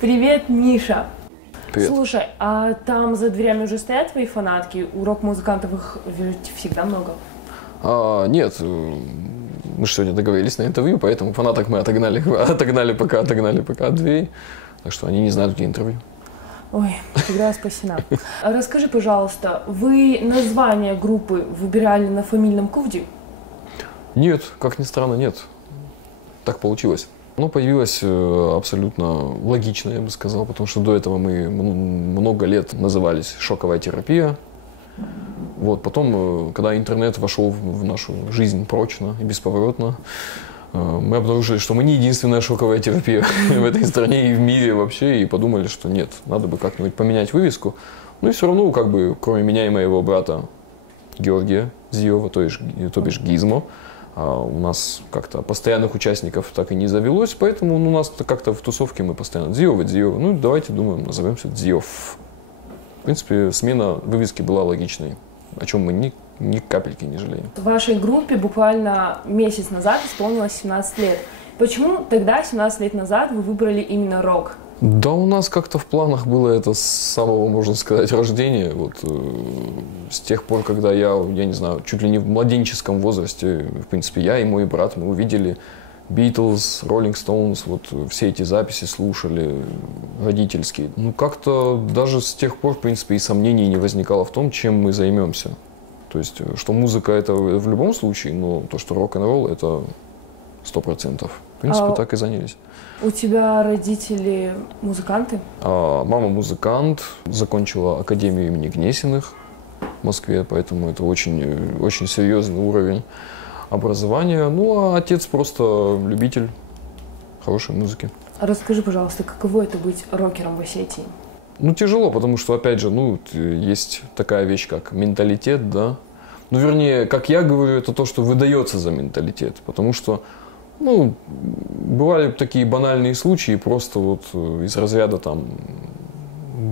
Привет, Миша. Привет. Слушай, а там за дверями уже стоят твои фанатки? У рок-музыкантов их ведь всегда много. Нет, мы же сегодня договорились на интервью, поэтому фанаток мы отогнали пока от дверей. Так что они не знают, где интервью. Ой, тогда я спасена. Расскажи, пожалуйста, вы название группы выбирали на фамильном коде? Нет, как ни странно, нет. Так получилось. Оно появилось абсолютно логично, я бы сказал, потому что до этого мы много лет назывались «Шоковая терапия». Вот, потом, когда интернет вошел в нашу жизнь прочно и бесповоротно, мы обнаружили, что мы не единственная шоковая терапия в этой стране и в мире вообще, и подумали, что нет, надо бы как-нибудь поменять вывеску. Ну и все равно, как бы, кроме меня и моего брата Георгия Зиева, то бишь Гизмо, у нас как-то постоянных участников так и не завелось, поэтому у нас как-то в тусовке мы постоянно Дзиева. Ну давайте, думаем, назовемся Дзиев. В принципе, смена вывески была логичной, о чем мы ни капельки не жалеем. В вашей группе буквально месяц назад исполнилось 17 лет. Почему тогда, 17 лет назад, вы выбрали именно рок? Да у нас как-то в планах было это с самого, можно сказать, рождения. Вот, с тех пор, когда я не знаю, чуть ли не в младенческом возрасте, в принципе, я и мой брат, мы увидели Beatles, Rolling Stones, вот все эти записи слушали, родительские. Ну, как-то даже с тех пор, в принципе, и сомнений не возникало в том, чем мы займемся. То есть, что музыка это в любом случае, но то, что рок-н-ролл это 100%. В принципе, так и занялись. У тебя родители музыканты? Мама музыкант, закончила академию имени Гнесиных в Москве, поэтому это очень, очень серьезный уровень образования. Ну, а отец просто любитель хорошей музыки. Расскажи, пожалуйста, каково это быть рокером в Осетии? Ну, тяжело, потому что, опять же, есть такая вещь, как менталитет, да. Ну, вернее, как я говорю, это то, что выдается за менталитет, потому что бывали такие банальные случаи, просто вот из разряда там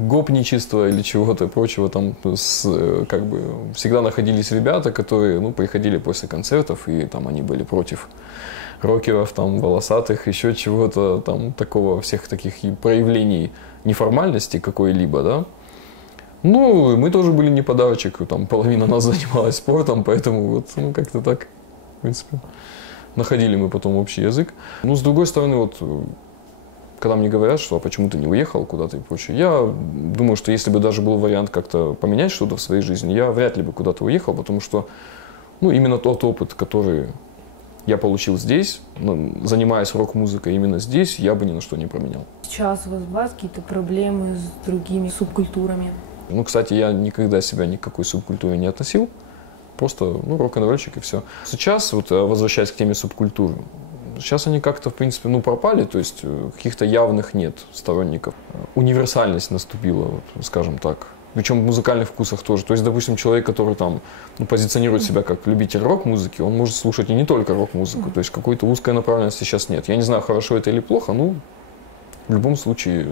гопничества или чего-то прочего, там как бы всегда находились ребята, которые, приходили после концертов, и там они были против рокеров, там, волосатых, еще чего-то, там, такого, всех таких проявлений неформальности какой-либо, да. Ну, мы тоже были не подарочек, там, половина нас занималась спортом, поэтому вот, как-то так, в принципе. Находили мы потом общий язык. Ну, с другой стороны, вот, когда мне говорят, что почему ты не уехал куда-то и прочее, я думаю, что если бы даже был вариант как-то поменять что-то в своей жизни, я вряд ли бы куда-то уехал, потому что, именно тот опыт, который я получил здесь, занимаясь рок-музыкой именно здесь, я бы ни на что не променял. Сейчас у вас какие-то проблемы с другими субкультурами? Кстати, я никогда себя ни к какой субкультуре не относил. Просто, рок-н-ролльщик и все. Сейчас, вот возвращаясь к теме субкультуры, сейчас они как-то, в принципе, пропали, то есть каких-то явных нет сторонников. Универсальность наступила, вот, скажем так. Причем в музыкальных вкусах тоже. То есть, допустим, человек, который там позиционирует себя как любитель рок-музыки, он может слушать и не только рок-музыку. То есть какой-то узкой направленности сейчас нет. Я не знаю, хорошо это или плохо, в любом случае,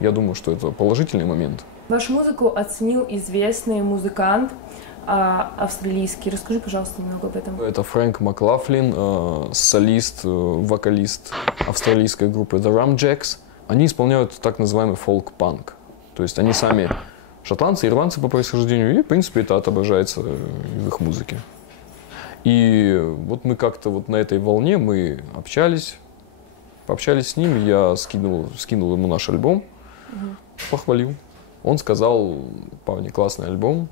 я думаю, что это положительный момент. Вашу музыку оценил известный музыкант австралийский. Расскажи, пожалуйста, немного об этом. Это Фрэнк Маклафлин, солист, вокалист австралийской группы The Ramjacks. Они исполняют так называемый фолк-панк. То есть они сами шотландцы, ирландцы по происхождению, и, в принципе, это отображается в их музыке. И вот мы как-то вот на этой волне мы пообщались с ним, я скинул ему наш альбом, похвалил. Он сказал: парни, классный альбом,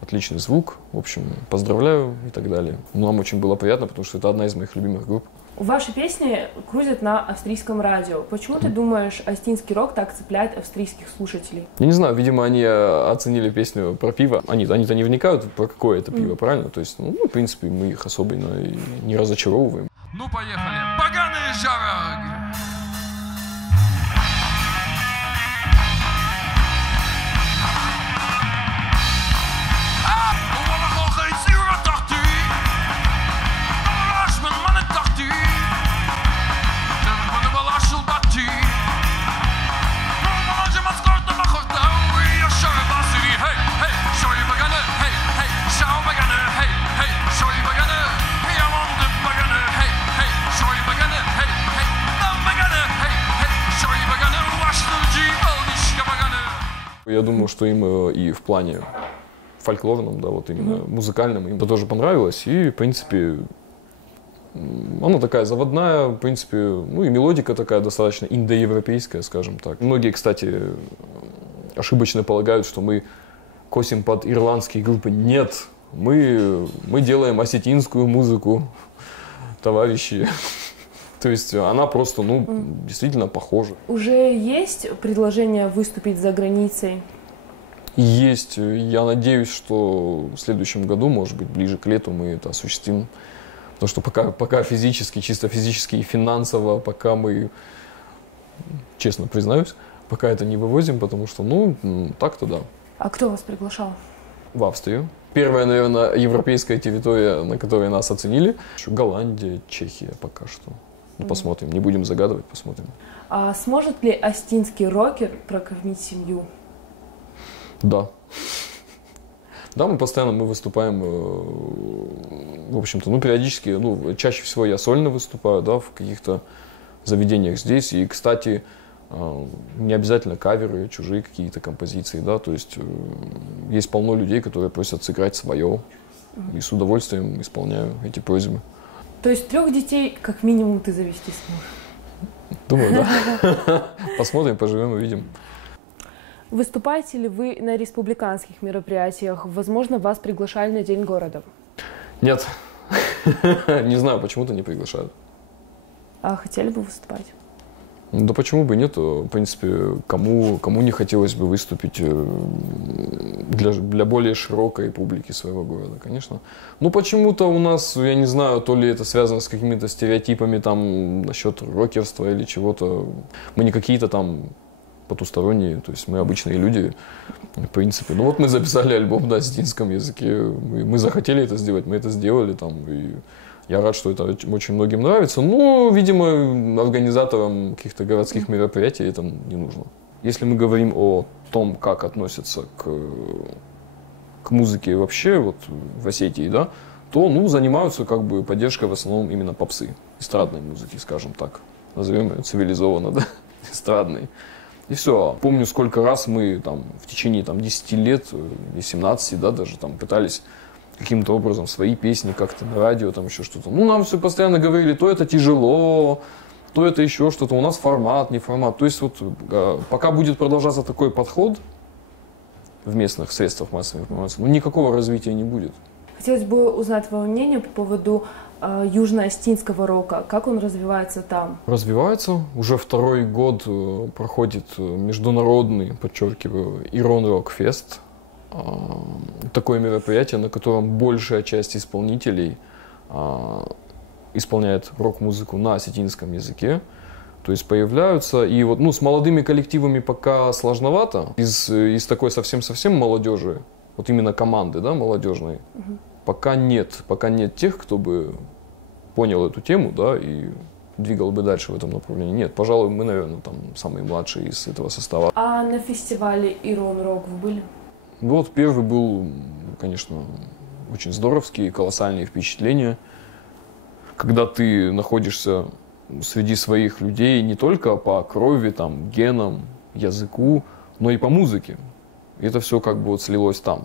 отличный звук, в общем, поздравляю и так далее. Нам очень было приятно, потому что это одна из моих любимых групп. Ваши песни крутят на австрийском радио. Почему ты думаешь, остинский рок так цепляет австрийских слушателей? Я не знаю, видимо, они оценили песню про пиво. Они-то не вникают, про какое это пиво, правильно? То есть, в принципе, мы их особенно и не разочаровываем. Ну, поехали! Поганые жароги! Я думаю, что им и в плане фольклорном, да, вот именно музыкальном, им это тоже понравилось. И, в принципе, она такая заводная, в принципе, ну и мелодика такая достаточно индоевропейская, скажем так. Многие, кстати, ошибочно полагают, что мы косим под ирландские группы. Нет, мы делаем осетинскую музыку, товарищи. То есть она просто, ну, действительно похожа. Уже есть предложение выступить за границей? Есть. Я надеюсь, что в следующем году, может быть, ближе к лету мы это осуществим. Потому что пока физически, чисто физически и финансово, пока мы, честно признаюсь, пока это не вывозим, потому что, ну, так-то да. А кто вас приглашал? В Австрию. Первая, наверное, европейская территория, на которой нас оценили. Голландия, Чехия пока что. Ну, посмотрим, не будем загадывать, посмотрим. А сможет ли остинский рокер прокормить семью? Да. Да, мы постоянно выступаем, в общем-то, ну, периодически, ну, чаще всего я сольно выступаю, да, в каких-то заведениях здесь. И, кстати, не обязательно каверы, чужие какие-то композиции, да, то есть есть полно людей, которые просят сыграть свое, и с удовольствием исполняю эти просьбы. То есть 3 детей как минимум ты завести сможешь? Думаю, да. Посмотрим, поживем, увидим. Выступаете ли вы на республиканских мероприятиях? Возможно, вас приглашали на День города? Нет. Не знаю, почему-то не приглашают. А хотели бы выступать? Да почему бы нет? В принципе, кому не хотелось бы выступить для более широкой публики своего города, конечно. Ну почему-то у нас, я не знаю, то ли это связано с какими-то стереотипами там насчет рокерства или чего-то. Мы не какие-то там потусторонние, то есть мы обычные люди, в принципе. Ну вот мы записали альбом на осетинском языке, мы захотели это сделать, мы это сделали там, и я рад, что это очень многим нравится, но, видимо, организаторам каких-то городских мероприятий это не нужно. Если мы говорим о том, как относятся к музыке вообще вот в Осетии, да, то, ну, занимаются как бы поддержкой в основном именно попсы, эстрадной музыки, скажем так, назовем ее цивилизованно, да, эстрадной. И все. Помню, сколько раз мы там в течение там 10 лет, 17, да, даже там пытались каким-то образом свои песни как-то на радио, там еще что-то. Ну, нам все постоянно говорили, то это тяжело, то это еще что-то, у нас формат, не формат. То есть вот пока будет продолжаться такой подход в местных средствах массовой информации, ну, никакого развития не будет. Хотелось бы узнать твое мнение по поводу южно-остинского рока. Как он развивается там? Развивается. Уже 2-й год проходит международный, подчеркиваю, Ирон Рок Фест. Такое мероприятие, на котором большая часть исполнителей исполняет рок-музыку на осетинском языке. То есть появляются, и вот, ну, с молодыми коллективами пока сложновато. Из такой совсем-совсем молодежи, вот именно команды, да, молодежной, пока нет тех, кто бы понял эту тему, да, и двигал бы дальше в этом направлении. Нет, пожалуй, мы, наверное, там самые младшие из этого состава. А на фестивале Ирон Рок вы были? Вот первый был, конечно, очень здоровский, колоссальные впечатления. Когда ты находишься среди своих людей не только по крови, там, генам, языку, но и по музыке. И это все как бы вот слилось там,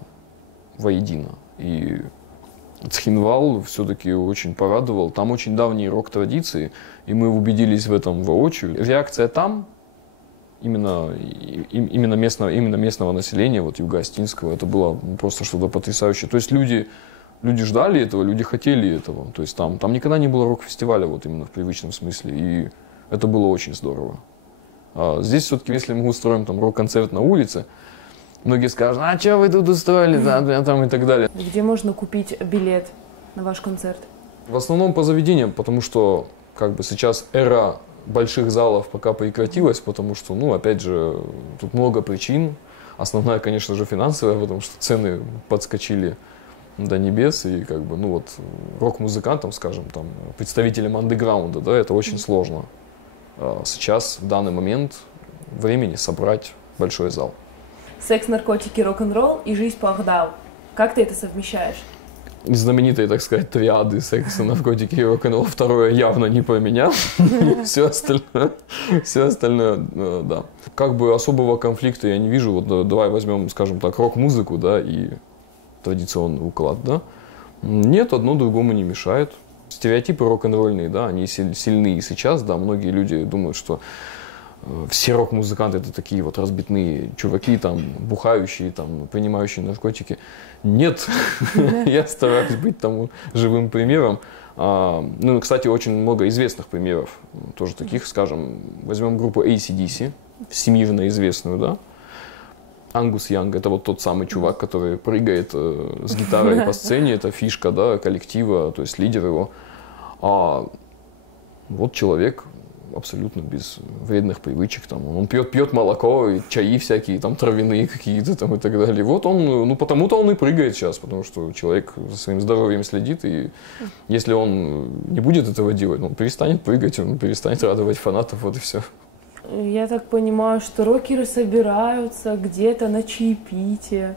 воедино. И Цхинвал все-таки очень порадовал. Там очень давние рок-традиции, и мы убедились в этом воочию. Реакция там, именно местного населения, вот юго-остинского, это было просто что-то потрясающее. То есть люди ждали этого, люди хотели этого. То есть там никогда не было рок-фестиваля вот именно в привычном смысле, и это было очень здорово. А здесь все-таки, если мы устроим там рок-концерт на улице, многие скажут, а что вы тут устроили, там и так далее. Где можно купить билет на ваш концерт? В основном по заведениям, потому что как бы сейчас эра больших залов пока прекратилась, потому что, ну, опять же, тут много причин. Основная, конечно же, финансовая, потому что цены подскочили до небес, и как бы, ну вот, рок-музыкантам, скажем, там, представителям андеграунда, да, это очень сложно. Сейчас, в данный момент времени собрать большой зал. Секс, наркотики, рок-н-ролл и жизнь по Ахдау. Как ты это совмещаешь? знаменитые, так сказать, триады секса, наркотики и рок-н-ролл. Второе явно не про меня. Все остальное, да. Как бы особого конфликта я не вижу. Вот давай возьмем, скажем так, рок-музыку, да, и традиционный уклад, да. Нет, одно другому не мешает. Стереотипы рок-н-ролльные, да, они сильны и сейчас, да. Многие люди думают, что все рок-музыканты это такие вот разбитные чуваки, там, бухающие, там, принимающие наркотики. Нет, я стараюсь быть тому живым примером. Ну, кстати, очень много известных примеров, тоже таких, скажем, возьмем группу AC/DC, всемирно известную, да. Ангус Янг, это вот тот самый чувак, который прыгает с гитарой по сцене, это фишка, да, коллектива, то есть лидер его. А вот человек абсолютно без вредных привычек, там, он пьет молоко, и чаи всякие, там, травяные какие-то, там, и так далее. Вот он, ну, потому-то он и прыгает сейчас, потому что человек за своим здоровьем следит, и если он не будет этого делать, он перестанет прыгать, он перестанет радовать фанатов, вот и все. Я так понимаю, что рокеры собираются где-то на чаепитие,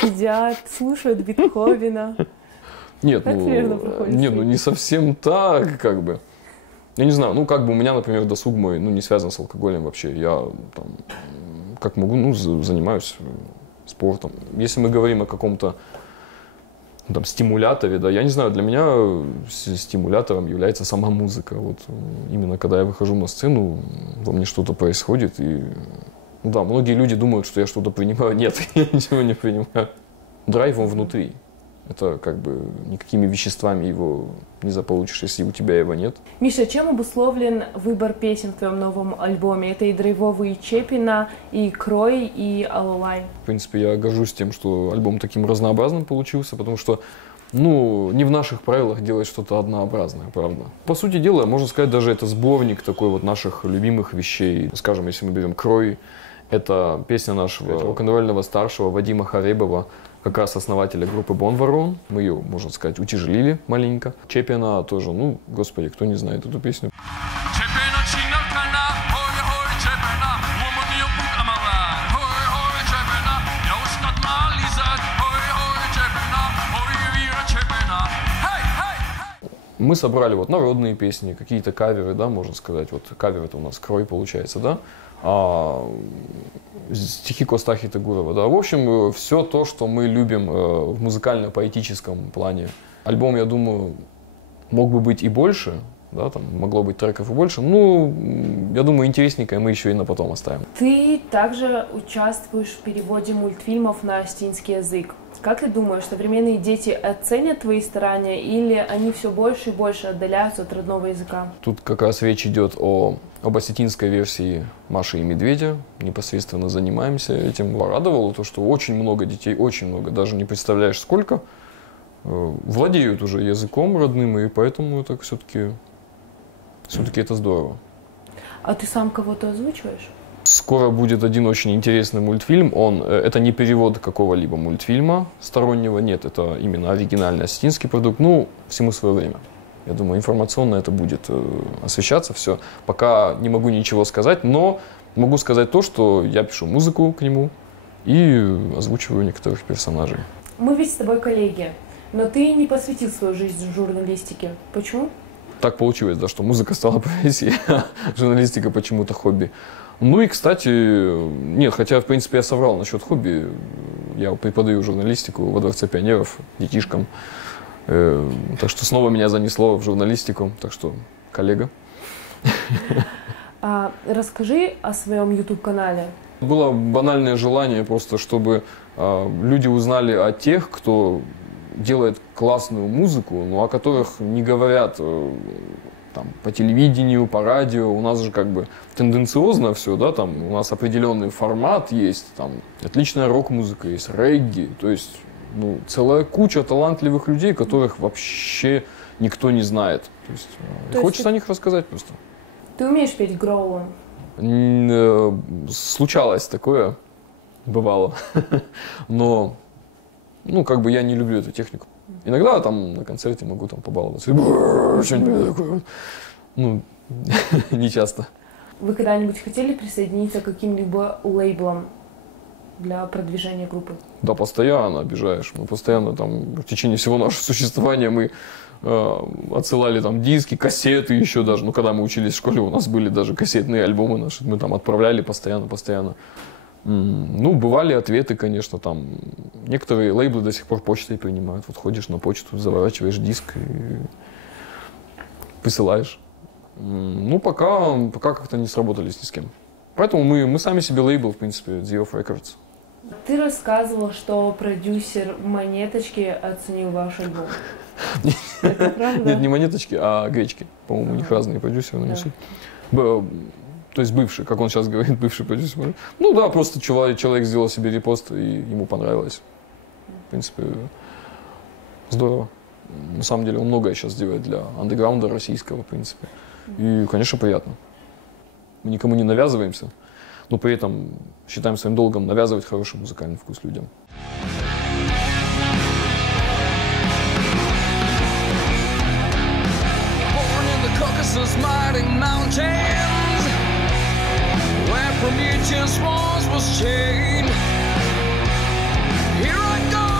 сидят, слушают Бетховена. Нет, ну не совсем так, как бы. Я не знаю, ну как бы у меня, например, досуг мой, ну не связан с алкоголем вообще. Я там, как могу, ну занимаюсь спортом. Если мы говорим о каком-то там стимуляторе, да, я не знаю, для меня стимулятором является сама музыка. Вот именно когда я выхожу на сцену, во мне что-то происходит, и ну, да, многие люди думают, что я что-то принимаю. Нет, я ничего не принимаю. Драйв он внутри. Это как бы никакими веществами его не заполучишь, если у тебя его нет. Миша, чем обусловлен выбор песен в твоем новом альбоме? Это и драйвовые Чепина, и Крой, и Алалай. В принципе, я горжусь тем, что альбом таким разнообразным получился, потому что, ну, не в наших правилах делать что-то однообразное, правда. По сути дела, можно сказать, даже это сборник такой вот наших любимых вещей. Скажем, если мы берем Крой, это песня нашего рок-н-ролльного старшего Вадима Харебова, как раз основателя группы Бон Ворон. Мы ее, можно сказать, утяжелили маленько. Чепина тоже, ну, господи, кто не знает эту песню. Мы собрали вот народные песни, какие-то каверы, да, можно сказать. Вот кавер это у нас Крой получается, да. Стихи Костахи Тагурова, да. В общем, все то, что мы любим в музыкально-поэтическом плане. Альбом, я думаю, мог бы быть и больше, да, там могло быть треков и больше. Ну, я думаю, интересненькое мы еще и на потом оставим. Ты также участвуешь в переводе мультфильмов на осетинский язык. Как ты думаешь, современные дети оценят твои старания или они все больше и больше отдаляются от родного языка? Тут как раз речь идет об осетинской версии «Маши и Медведя». Непосредственно занимаемся этим. Порадовало то, что очень много детей, очень много, даже не представляешь сколько, владеют уже языком родным, и поэтому это все-таки это здорово. А ты сам кого-то озвучиваешь? Скоро будет один очень интересный мультфильм. Это не перевод какого-либо мультфильма стороннего, нет, это именно оригинальный осетинский продукт. Ну, всему свое время. Я думаю, информационно это будет освещаться все. Пока не могу ничего сказать, но могу сказать то, что я пишу музыку к нему и озвучиваю некоторых персонажей. Мы ведь с тобой коллеги, но ты не посвятил свою жизнь журналистике. Почему? Так получилось, да, что музыка стала профессией, а журналистика почему-то хобби. Ну и, кстати, нет, хотя, в принципе, я соврал насчет хобби. Я преподаю журналистику во Дворце пионеров детишкам. Так что снова меня занесло в журналистику, так что коллега. Расскажи о своем YouTube-канале. Было банальное желание просто, чтобы люди узнали о тех, кто делает классную музыку, но о которых не говорят там, по телевидению, по радио. У нас же как бы тенденциозно все, да, там у нас определенный формат есть, там отличная рок-музыка есть, регги, то есть ну, целая куча талантливых людей, которых вообще никто не знает. То есть хочется о них рассказать просто. Ты умеешь петь гроулом? Случалось такое, бывало, но ну, как бы я не люблю эту технику. Иногда там на концерте могу там побаловаться. Что-нибудь такое. Ну, не часто. Вы когда-нибудь хотели присоединиться к каким-либо лейблам? для продвижения группы? Да, постоянно обижаешь. Мы постоянно там в течение всего нашего существования мы отсылали там диски, кассеты еще даже. Ну, когда мы учились в школе, у нас были даже кассетные альбомы наши. Мы там отправляли постоянно. Ну, бывали ответы, конечно, там. Некоторые лейблы до сих пор почтой принимают. Вот ходишь на почту, заворачиваешь диск и присылаешь. Ну, пока как-то не сработались ни с кем. Поэтому мы сами себе лейбл, в принципе, Zero Records. Ты рассказывал, что продюсер Монеточки оценил ваш альбом. Это правда? Нет, не Монеточки, а Гречки. По-моему, у них разные продюсеры нанесут. То есть бывший, как он сейчас говорит, бывший продюсер. Ну да, просто человек сделал себе репост, и ему понравилось. В принципе, здорово. На самом деле он многое сейчас делает для андеграунда российского, в принципе. И, конечно, приятно. Мы никому не навязываемся, но при этом считаем своим долгом навязывать хороший музыкальный вкус людям. Caucasus mighty mountains, where Prometheus once was chained. Here I go.